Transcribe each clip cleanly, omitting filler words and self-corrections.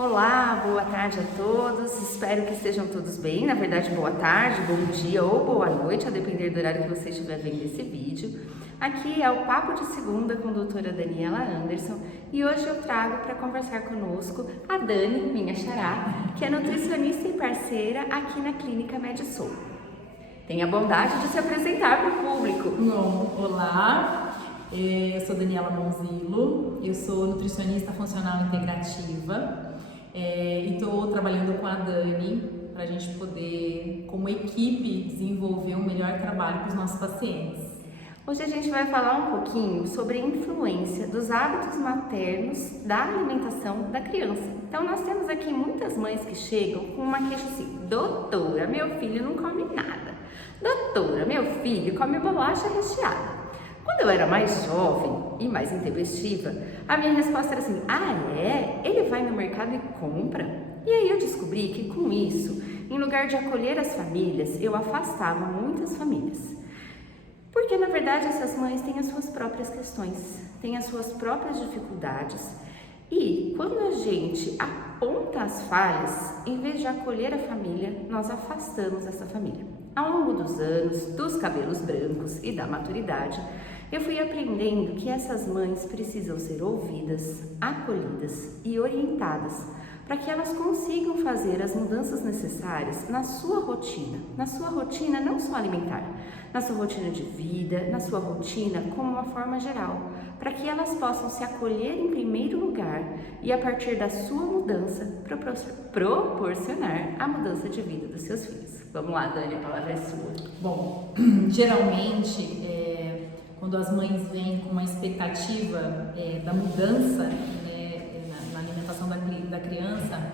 Olá, boa tarde a todos, espero que estejam todos bem, na verdade boa tarde, bom dia ou boa noite, a depender do horário que você estiver vendo esse vídeo. Aqui é o Papo de Segunda com a doutora Daniela Anderson e hoje eu trago para conversar conosco a Dani, minha xará, que é nutricionista e parceira aqui na Clínica MedSoul. Tenha a bondade de se apresentar para o público. Bom, olá, eu sou Daniela Monzilo, eu sou nutricionista funcional integrativa e estou trabalhando com a Dani para a gente poder, como equipe, desenvolver um melhor trabalho para os nossos pacientes. Hoje a gente vai falar um pouquinho sobre a influência dos hábitos maternos da alimentação da criança. Então nós temos aqui muitas mães que chegam com uma queixa assim: doutora, meu filho não come nada. Doutora, meu filho come bolacha recheada. Quando eu era mais jovem e mais intempestiva, a minha resposta era assim: ah é? Ele vai no mercado e compra? E aí eu descobri que com isso, em lugar de acolher as famílias, eu afastava muitas famílias. Porque na verdade essas mães têm as suas próprias questões, têm as suas próprias dificuldades. E quando a gente aponta as falhas, em vez de acolher a família, nós afastamos essa família. Ao longo dos anos, dos cabelos brancos e da maturidade, eu fui aprendendo que essas mães precisam ser ouvidas, acolhidas e orientadas para que elas consigam fazer as mudanças necessárias na sua rotina não só alimentar, na sua rotina de vida, na sua rotina como uma forma geral, para que elas possam se acolher em primeiro lugar e a partir da sua mudança proporcionar a mudança de vida dos seus filhos. Vamos lá, Dani, a palavra é sua. Bom, geralmente, quando as mães vêm com uma expectativa da mudança na alimentação da criança,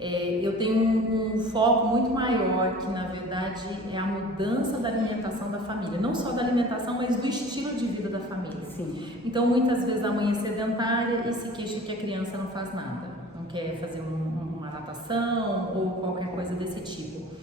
eu tenho um foco muito maior, que na verdade é a mudança da alimentação da família, não só da alimentação, mas do estilo de vida da família. Sim. Então muitas vezes a mãe é sedentária e se queixa que a criança não faz nada, não quer fazer uma natação ou qualquer coisa desse tipo.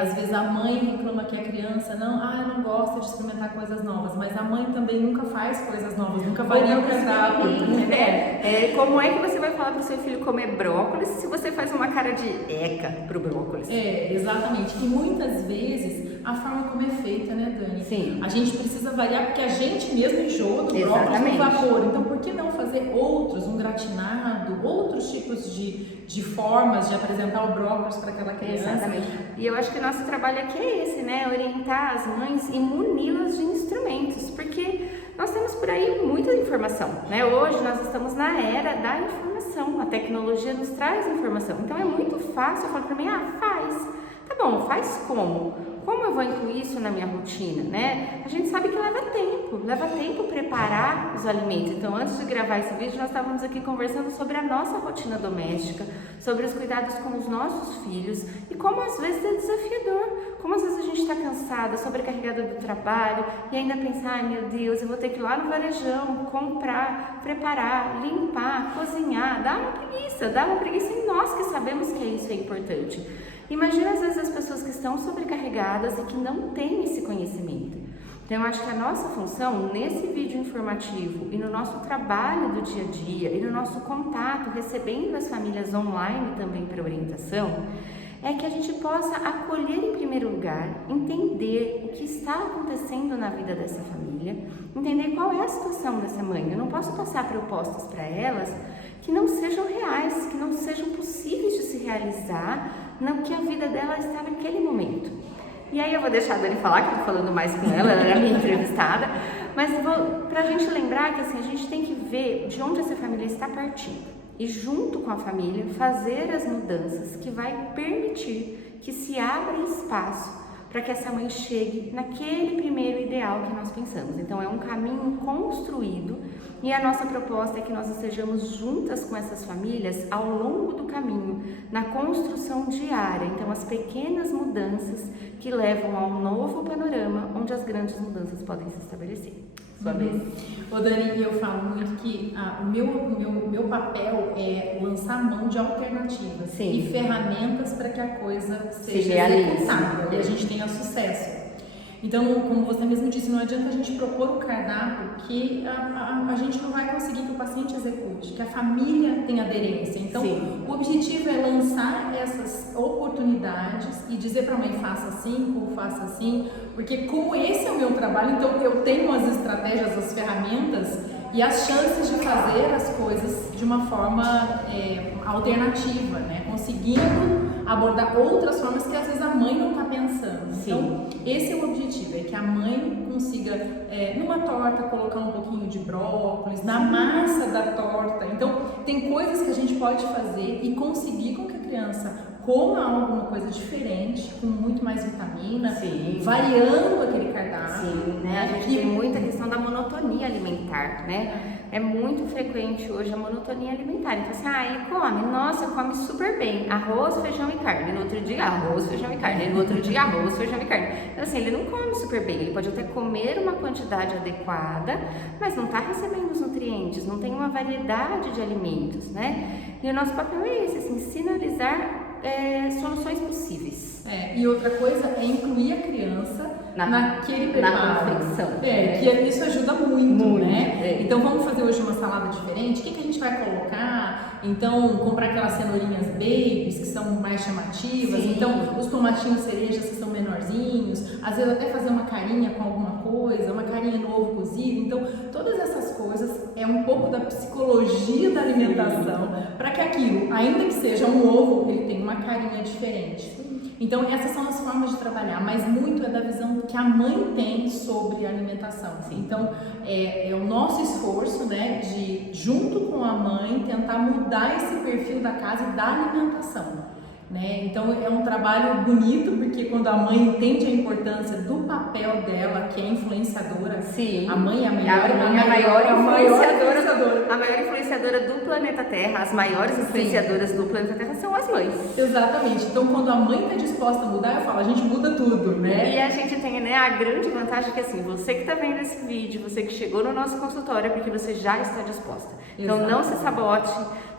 Às vezes a mãe reclama que a criança não gosta de experimentar coisas novas, mas a mãe também nunca faz coisas novas, nunca varia o cardápio, né? Como é que você vai falar para o seu filho comer brócolis se você faz uma cara de eca pro brócolis? Exatamente. E muitas vezes a forma como é feita, né, Dani? Sim. A gente precisa variar porque a gente mesmo enjoa do brócolis no vapor. Então, por que não fazer um gratinado, outros tipos de formas de apresentar o brócolis para aquela criança? Exatamente. E eu acho que o nosso trabalho aqui é esse, né? Orientar as mães e muni-las de instrumentos, porque nós temos por aí muita informação, né? Hoje nós estamos na era da informação, a tecnologia nos traz informação, então é muito fácil eu falar para mim: faz. Tá bom, faz como? Como eu vou incluir isso na minha rotina, né? A gente sabe que leva tempo preparar os alimentos. Então, antes de gravar esse vídeo, nós estávamos aqui conversando sobre a nossa rotina doméstica, sobre os cuidados com os nossos filhos e como às vezes é desafiador, como às vezes a gente está cansada, sobrecarregada do trabalho e ainda pensar: meu Deus, eu vou ter que ir lá no varejão, comprar, preparar, limpar, cozinhar. Dá uma preguiça em nós que sabemos que isso é importante. Imagina às vezes as pessoas que estão sobrecarregadas e que não têm esse conhecimento. Então eu acho que a nossa função nesse vídeo informativo e no nosso trabalho do dia a dia e no nosso contato, recebendo as famílias online também para orientação, é que a gente possa acolher em primeiro lugar, entender o que está acontecendo na vida dessa família, entender qual é a situação dessa mãe. Eu não posso passar propostas para elas que não sejam reais, que não sejam possíveis de se realizar no que a vida dela está naquele momento. E aí eu vou deixar a Dani falar, que eu tô falando mais com ela era a minha entrevistada, mas pra gente lembrar que assim, a gente tem que ver de onde essa família está partindo e junto com a família fazer as mudanças que vai permitir que se abra espaço para que essa mãe chegue naquele primeiro ideal que nós pensamos. Então é um caminho construído e a nossa proposta é que nós estejamos juntas com essas famílias ao longo do caminho, na construção diária. Então as pequenas mudanças que levam a um novo panorama onde as grandes mudanças podem se estabelecer. Sua vez. Ô Dani, eu falo muito que o meu papel é lançar mão de alternativas. Sim. E ferramentas para que a coisa seja executada e a gente tenha sucesso. Então, como você mesmo disse, não adianta a gente propor um cardápio que a gente não vai conseguir que o paciente execute, que a família tenha aderência. Então, o objetivo é lançar essas oportunidades e dizer para a mãe, faça assim ou faça assim, porque como esse é o meu trabalho, então eu tenho as estratégias, as ferramentas e as chances de fazer as coisas de uma forma alternativa, né? Conseguindo abordar outras formas que às vezes a mãe não está pensando. Então, esse é o objetivo, é que a mãe consiga, numa torta, colocar um pouquinho de brócolis, na massa da torta. Então, tem coisas que a gente pode fazer e conseguir com que a criança coma alguma coisa diferente, com muito mais vitamina, variando aquele cardápio. Sim, né? A gente tem muita questão da monotonia alimentar, né? É muito frequente hoje a monotonia alimentar. Então, assim, come super bem, arroz, feijão e carne. No outro dia, arroz, feijão e carne. No outro dia, arroz, feijão e carne. Então, assim, ele não come super bem. Ele pode até comer uma quantidade adequada, mas não está recebendo os nutrientes, não tem uma variedade de alimentos, né? E o nosso papel é esse, assim, sinalizar soluções possíveis. E outra coisa é incluir a criança naquele preparo. Na confecção. Que isso ajuda muito, né? Então vamos fazer hoje uma salada diferente. O que a gente vai colocar? Então, comprar aquelas cenourinhas babies, que são mais chamativas. Então, os tomatinhos cerejas, que são menorzinhos. Às vezes até fazer uma carinha com alguma coisa, uma carinha no ovo cozido. Então, todas essas coisas é um pouco da psicologia da alimentação, para que aquilo, ainda que seja um ovo, ele tenha uma carinha diferente. Então, essas são as formas de trabalhar, mas muito é da visão que a mãe tem sobre a alimentação. Então, é o nosso esforço, né, de, junto com a mãe, tentar mudar esse perfil da casa e da alimentação. Né? Então, é um trabalho bonito, porque quando a mãe entende a importância do papel dela, que é influenciadora, a mãe é a maior influenciadora do planeta Terra, as maiores influenciadoras do planeta Terra são as mães. Exatamente. Então, quando a mãe está disposta a mudar, eu falo, a gente muda tudo, né? E a gente tem, né, a grande vantagem que, assim, você que está vendo esse vídeo, você que chegou no nosso consultório, é porque você já está disposta. Então, não se sabote,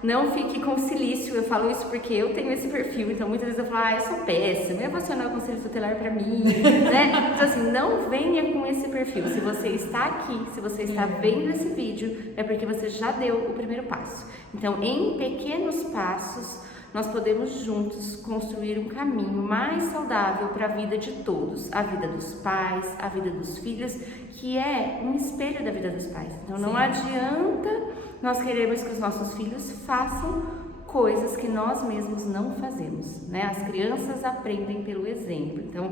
não fique com silício. Eu falo isso porque eu tenho esse perfil, então muitas vezes eu falo, eu sou péssima, eu vou acionar o conselho tutelar para mim, né? Então, assim, não venha com esse perfil. Se você está aqui, se você está vendo esse vídeo, é porque você já deu o primeiro passo. Então, em pequenos passos, nós podemos juntos construir um caminho mais saudável para a vida de todos, a vida dos pais, a vida dos filhos, que é um espelho da vida dos pais. Então, não adianta nós queremos que os nossos filhos façam coisas que nós mesmos não fazemos, né? As crianças aprendem pelo exemplo. Então,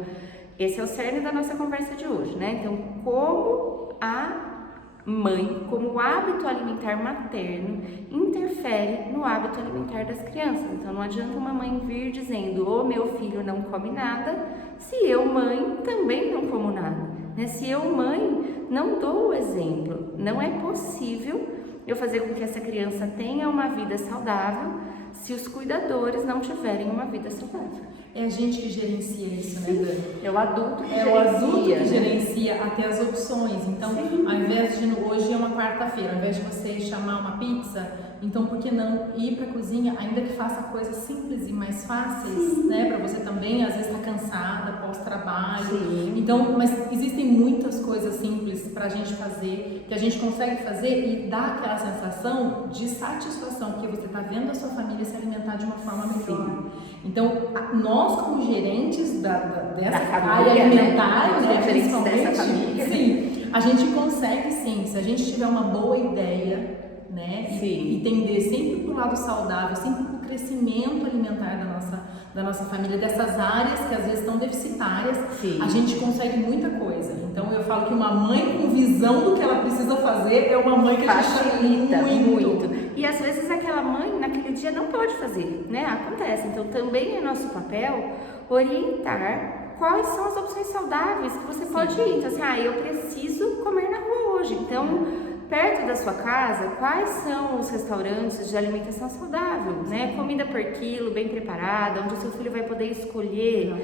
esse é o cerne da nossa conversa de hoje, né? Então, como a mãe, como o hábito alimentar materno interfere no hábito alimentar das crianças. Então, não adianta uma mãe vir dizendo, meu filho não come nada, se eu, mãe, também não como nada, né? Se eu, mãe, não dou o exemplo. Não é possível eu fazer com que essa criança tenha uma vida saudável se os cuidadores não tiverem uma vida saudável. É a gente que gerencia isso, né, Dani? É o adulto que gerencia. É o adulto que gerencia até as opções. Então, ao invés de, hoje é uma quarta-feira, ao invés de você chamar uma pizza, então por que não ir para a cozinha, ainda que faça coisas simples e mais fáceis, né? Para você também, às vezes, estar cansada, pós-trabalho. Então, mas existem muitas coisas simples para a gente fazer, que a gente consegue fazer e dá aquela sensação de satisfação, porque você está vendo a sua família se alimentar de uma forma melhor. Então, nós como gerentes dessa área alimentar, né, principalmente, a gente consegue sim, se a gente tiver uma boa ideia, né, e tender sempre para o lado saudável, sempre para o crescimento alimentar da nossa família, dessas áreas que às vezes estão deficitárias, a gente consegue muita coisa. Então eu falo que uma mãe com visão do que ela precisa fazer é uma mãe que facilita muito. E às vezes aquela mãe naquele dia não pode fazer, né? Acontece. Então também é nosso papel orientar quais são as opções saudáveis que você pode ir. Então assim, eu preciso comer na rua hoje. Então, perto da sua casa, quais são os restaurantes de alimentação saudável, né? Comida por quilo, bem preparada, onde o seu filho vai poder escolher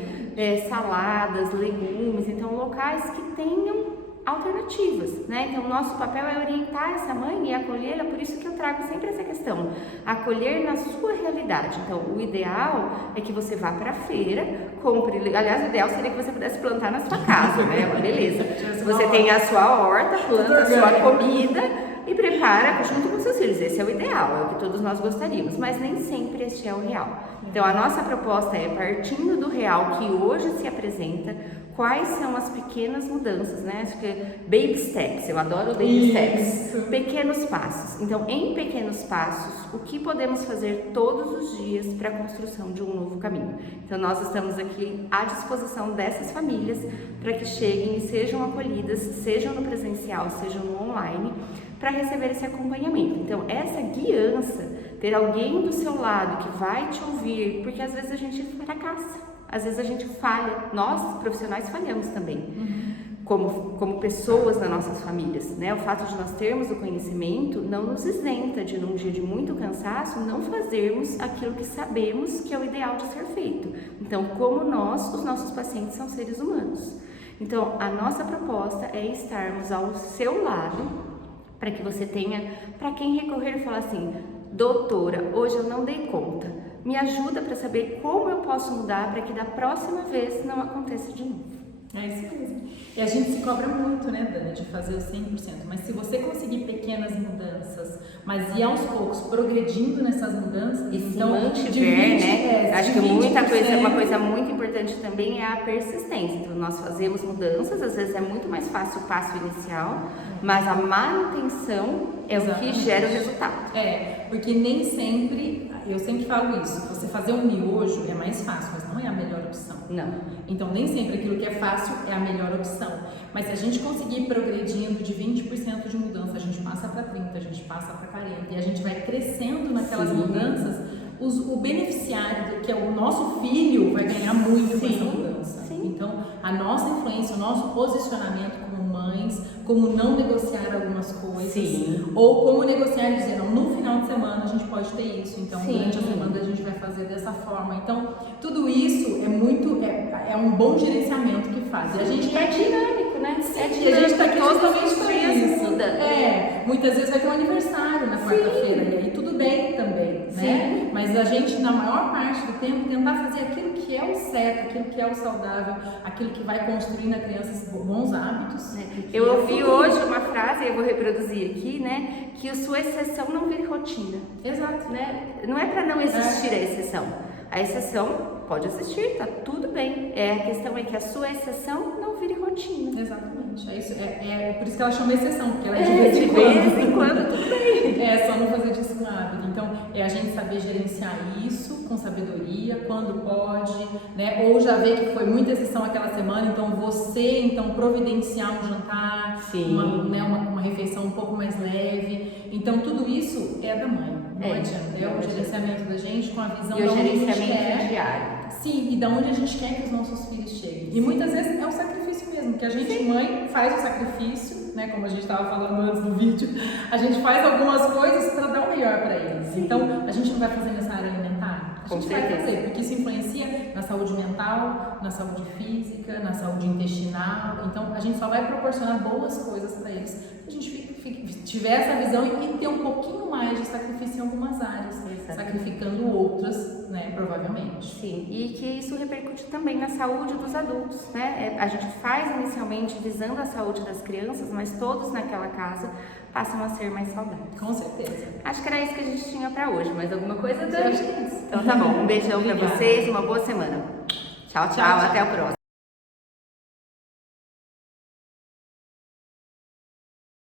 saladas, legumes, então locais que tenham alternativas, né? Então, nosso papel é orientar essa mãe e acolhê-la, por isso que eu trago sempre essa questão, acolher na sua realidade. Então, o ideal é que você vá para a feira, compre, aliás, o ideal seria que você pudesse plantar na sua casa, né? Beleza. Você tem a sua horta, planta a sua comida e prepara junto com seus filhos. Esse é o ideal, é o que todos nós gostaríamos, mas nem sempre este é o real. Então, a nossa proposta é, partindo do real que hoje se apresenta, quais são as pequenas mudanças, né? Acho que baby steps, eu adoro baby steps, pequenos passos. Então, em pequenos passos, o que podemos fazer todos os dias para a construção de um novo caminho? Então, nós estamos aqui à disposição dessas famílias para que cheguem e sejam acolhidas, sejam no presencial, sejam no online, para receber esse acompanhamento. Então, essa guiança, ter alguém do seu lado que vai te ouvir, porque às vezes a gente fracassa. Às vezes a gente falha, nós profissionais falhamos também, como pessoas nas nossas famílias, né? O fato de nós termos o conhecimento não nos isenta de, num dia de muito cansaço, não fazermos aquilo que sabemos que é o ideal de ser feito. Então, como nós, os nossos pacientes são seres humanos. Então, a nossa proposta é estarmos ao seu lado, para que você tenha, para quem recorrer e falar assim, doutora, hoje eu não dei conta, me ajuda para saber como eu posso mudar para que da próxima vez não aconteça de novo. É isso mesmo. E a gente se cobra muito, né, Dani, de fazer o 100%, mas se você conseguir pequenas mudanças, mas ir aos poucos progredindo nessas mudanças, e então, se mantiver, né? Acho que muita coisa, uma coisa muito importante também é a persistência. Então, nós fazemos mudanças, às vezes é muito mais fácil o passo inicial, mas a manutenção é o que gera o resultado. É, porque nem sempre, eu sempre falo isso, você fazer um miojo é mais fácil, mas não é a melhor opção. Não. Então, nem sempre aquilo que é fácil é a melhor opção. Mas se a gente conseguir ir progredindo de 20% de mudança, a gente passa para 30%, a gente passa para 40%, e a gente vai crescendo naquelas mudanças, o beneficiário, que é o nosso filho, vai ganhar muito com essa mudança. Então, a nossa influência, o nosso posicionamento como mães, como não negociar algumas coisas, ou como negociar e dizer, não, no final de semana a gente pode ter isso, então durante a semana a gente vai fazer dessa forma. Então, tudo isso é muito, é um bom gerenciamento que faz. E a gente é dinâmico, né? É dinâmico, e a gente está aqui justamente para isso. Muda. Muitas vezes vai ter um aniversário na quarta-feira, e aí tudo bem também, né? Mas a gente, na maior parte do tempo, tentar fazer aquilo que é o certo, aquilo que é o saudável, aquilo que vai construir na criança bons hábitos. Eu ouvi hoje uma frase, eu vou reproduzir aqui, né? Que a sua exceção não vire rotina. Exato. Né? Não é para não existir a exceção. A exceção pode existir, tá tudo bem. A questão é que a sua exceção não vire rotina. Exatamente. É isso. É por isso que ela chama exceção, porque ela é de vez em quando. Tudo bem. É só não fazer disso um hábito. Então, é a gente saber gerenciar isso com sabedoria, quando pode, né? Ou já ver que foi muita exceção aquela semana, então você providenciar um jantar, uma refeição um pouco mais leve. Então, tudo isso é da mãe. Não adianta. É o gerenciamento da gente com a visão e de o onde a gente gerenciamento diário. Sim, e da onde a gente quer que os nossos filhos cheguem. E muitas vezes é um sacrifício mesmo, que a gente, mãe, faz o sacrifício, né? Como a gente estava falando antes do vídeo, a gente faz algumas coisas para dar o melhor para eles. Então, a gente não vai fazer nessa área alimentar? A gente vai fazer, porque isso influencia na saúde mental, na saúde física, na saúde intestinal. Então, a gente só vai proporcionar boas coisas para eles se a gente tiver essa visão e ter um pouquinho mais de sacrifício em algumas áreas, sacrificando outras, né, provavelmente. Sim, e que isso repercute também na saúde dos adultos, né? A gente faz inicialmente visando a saúde das crianças, mas todos naquela casa passam a ser mais saudáveis. Com certeza. Acho que era isso que a gente tinha para hoje, mas alguma coisa, Dani? Eu acho que é isso. Então tá bom, um beijão para vocês, uma boa semana. Tchau, tchau, até o próximo.